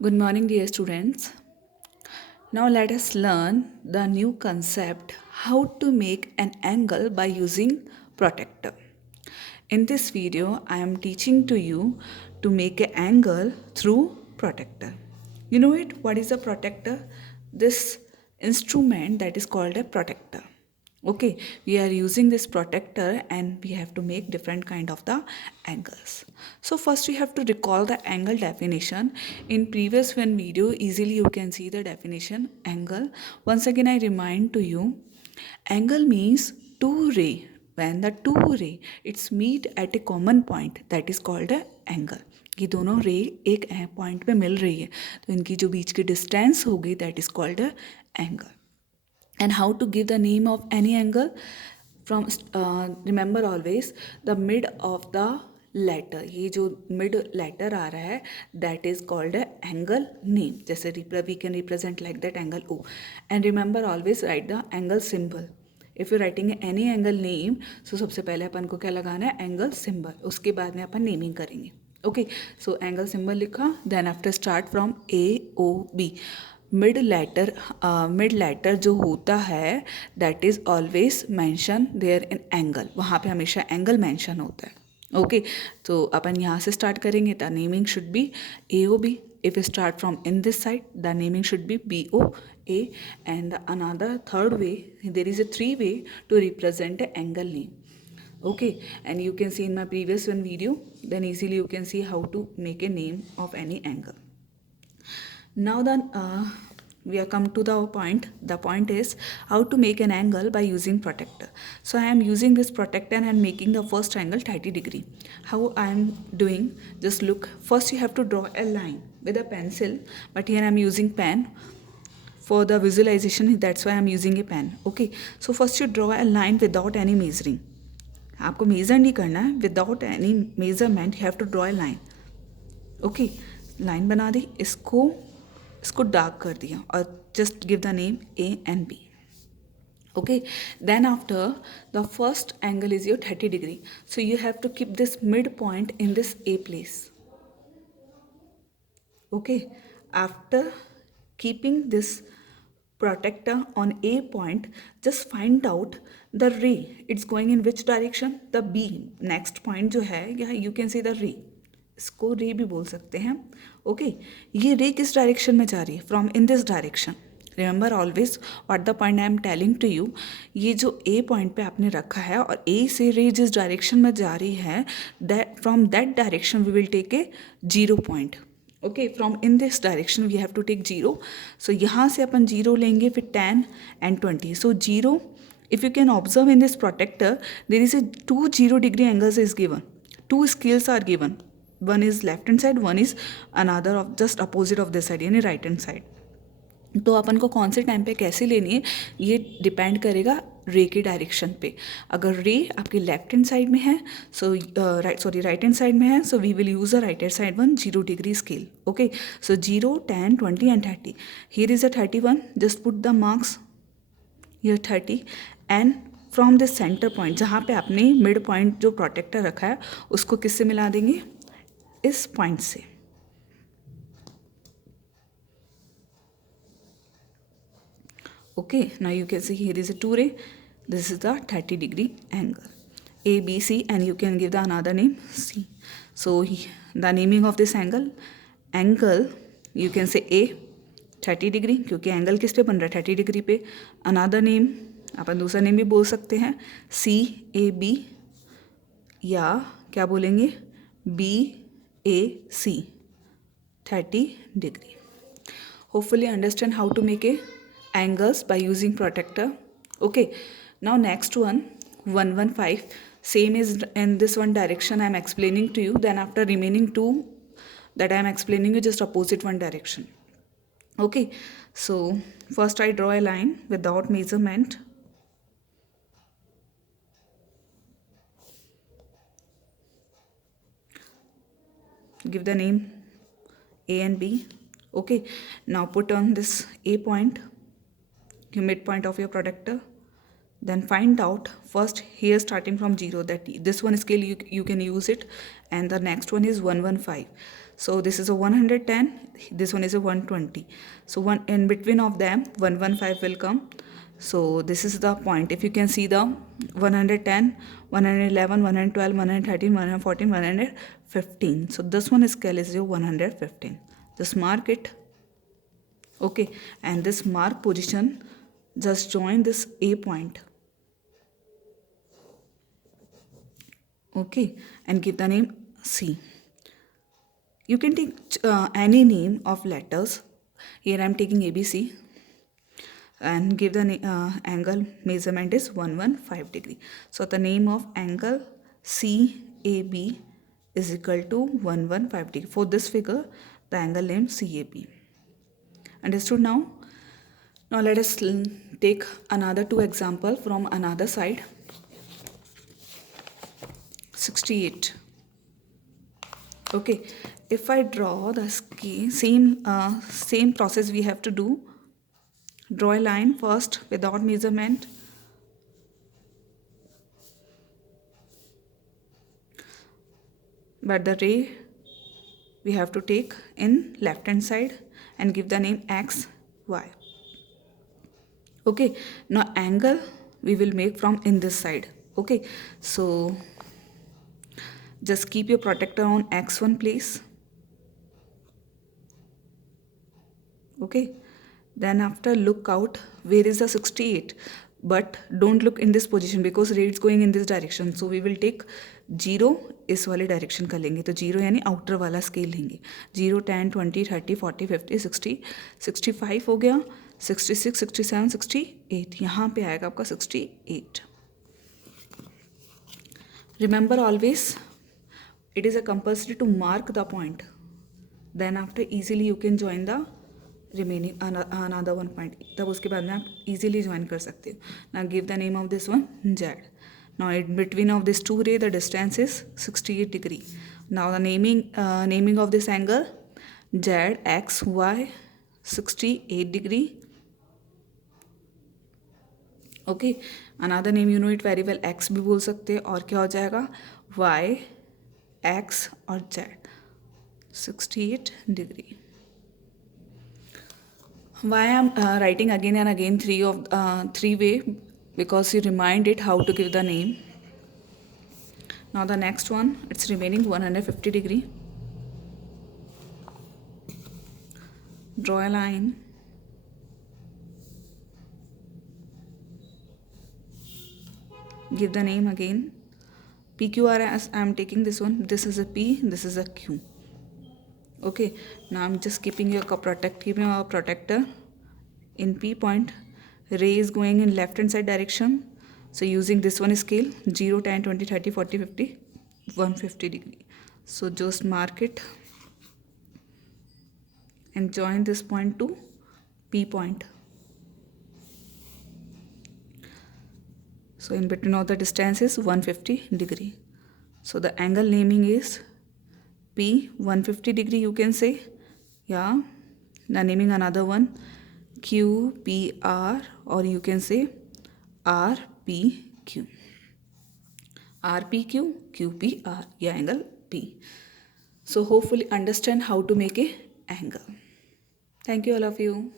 Good morning, dear students. Now let us learn the new concept how to make an angle by using protractor. In this video, I am teaching to you to make an angle through protractor. You know it? What is a protractor? This instrument that is called a protractor. Okay, we are using this protector and we have to make different kind of the angles. So first we have to recall the angle definition. In previous one video easily you can see the definition angle. Once again I remind to you, angle means two ray. When the two ray it's meet at a common point, that is called a angle. ये दोनों रे एक point पे मिल रही है तो इनकी जो बीच की डिस्टेंस होगी that is called a angle. And how to give the name of any angle? From remember always the mid of the letter. ये जो mid letter आ रहा है that is called a angle name. जैसे we can represent like that angle O. And remember always write the angle symbol. If you're writing any angle name, so सबसे पहले अपन को क्या लगाना है angle symbol. उसके बाद में अपन naming करेंगे. Okay, so angle symbol लिखा. Then after start from A O B. Mid letter जो होता है that is always mention there in angle. वहाँ पे हमेशा एंगल मैंशन होता है. ओके, तो अपन यहाँ से स्टार्ट करेंगे. The naming should be A O B. If you start from in this side the naming should be B O A. And another third way there is a three way to represent a angle name. Okay, and you can see in my previous one video, then easily you can see how to make a name of any angle. Now then we are come to the point. The point is how to make an angle by using protractor. So I am using this protractor and making the first angle 30 degree. How I am doing, just look. First you have to draw a line with a pencil, but here I am using pen for the visualization, that's why I am using a pen. Okay, so first you draw a line without any measuring. आपको measure नहीं करना है. Without any measurement you have to draw a line. Okay, line बना दी. इसको dark कर दिया और just give the name A and B. Okay, then after the first angle is your 30 degree, so you have to keep this midpoint in this A place. Okay, after keeping this protector on A point, just find out the ray it's going in which direction. The B next point जो है यहाँ you can see the ray, इसको रे भी बोल सकते हैं. Okay, ये रे किस डायरेक्शन में जा रही है? From in this direction. Remember always what the point I am telling to you. ये जो ए पॉइंट पे आपने रखा है और ए से रे जिस डायरेक्शन में जा रही है that from that direction we will take a zero point. Okay, from in this direction we have to take zero. So यहाँ से अपन जीरो लेंगे, फिर 10 and 20. So zero, if you can observe in this protector, there is a two 0 degree angles is given. Two scales are given. One is left hand side, one is another of just opposite of this side, यानी right hand side. तो अपन को कौन से time पे कैसे लेनी है ये डिपेंड करेगा रे के डायरेक्शन पे. अगर रे आपके लेफ्ट हैंड साइड में है सो राइट हैंड साइड में है so we will use a right hand side one 0 degree scale. Okay, so 0, 10, 20 and 30. Here is a 31. Just put the marks here 30 and from this centre point जहाँ पे आपने mid point जो protector रखा है उसको किससे मिला देंगे? इस पॉइंट से. Okay, now you can see here is a two ray. This is the 30 degree angle A B C and you can give the another name C. So the naming of this angle you can say A 30 degree क्योंकि angle किस पे बन रहा है 30 degree पे. Another name अपन दूसरा name भी बोल सकते हैं C A B या क्या बोलेंगे B A C 30 degree. Hopefully understand how to make a angles by using protractor. Okay, now next one 115. Same is in this one direction I am explaining to you. Then after remaining two that I am explaining you just opposite one direction. Okay, so first I draw a line without measurement. Give the name A and B. Okay, now put on this A point, your midpoint of your protector. Then find out first here starting from 0 that this one scale you can use it and the next one is 115. So this is a 110, this one is a 120. So one in between of them 115 will come. So this is the point. If you can see the 110, 111, 112, 113, 114, 115. So this one scale is your 115. Just mark it. Okay, and this mark position, just join this A point. Okay, and give the name C. You can take any name of letters. Here I am taking ABC and give the angle measurement is 115 degree. So the name of angle CAB is equal to 115 degree. For this figure, the angle name CAB. Understood now? Now let us take another two example from another side. 68. Okay, if I draw the same process we have to do. Draw a line first without measurement. But the ray we have to take in left hand side and give the name X, Y. Okay, now angle we will make from in this side. Okay, so just keep your protector on X1 place. Okay, then after look out where is the 68, but don't look in this position because ray is going in this direction. So we will take 0 इस वाले direction का लेंगे. तो 0 यानी outer वाला scale लेंगे. 0, 10, 20, 30, 40, 50, 60, 65 हो गया, 66, 67, 68. यहाँ पे आएगा आपका 68. Remember always, it is a compulsory to mark the point. Then after easily you can join the remaining another one point. तब उसके बाद में आप easily join कर सकते हो. Now give the name of this one Z. Now in between of these two rays the distance is 68 degree. Now the naming of this angle Z X Y 68 degree. Okay, another name you know it very well, X भी बोल सकते हैं. और क्या हो जाएगा Y X और Z 68 degree. Why I am writing again and again three way, because you remind it how to give the name. Now the next one, it's remaining 150 degree. Draw a line. Give the name again. PQR, as I am taking this one. This is a P, this is a Q. Okay, now I'm just keeping your protector in P point. Ray is going in left hand side direction. So using this one scale 0, 10, 20, 30, 40, 50, 150 degree. So just mark it and join this point to P point. So in between of the distance is 150 degree. So the angle naming is P 150 degree, you can say. Yeah. Now naming another one QPR, or you can say RPQ. RPQ, QPR, yeah, angle P. So hopefully understand how to make a angle. Thank you all of you.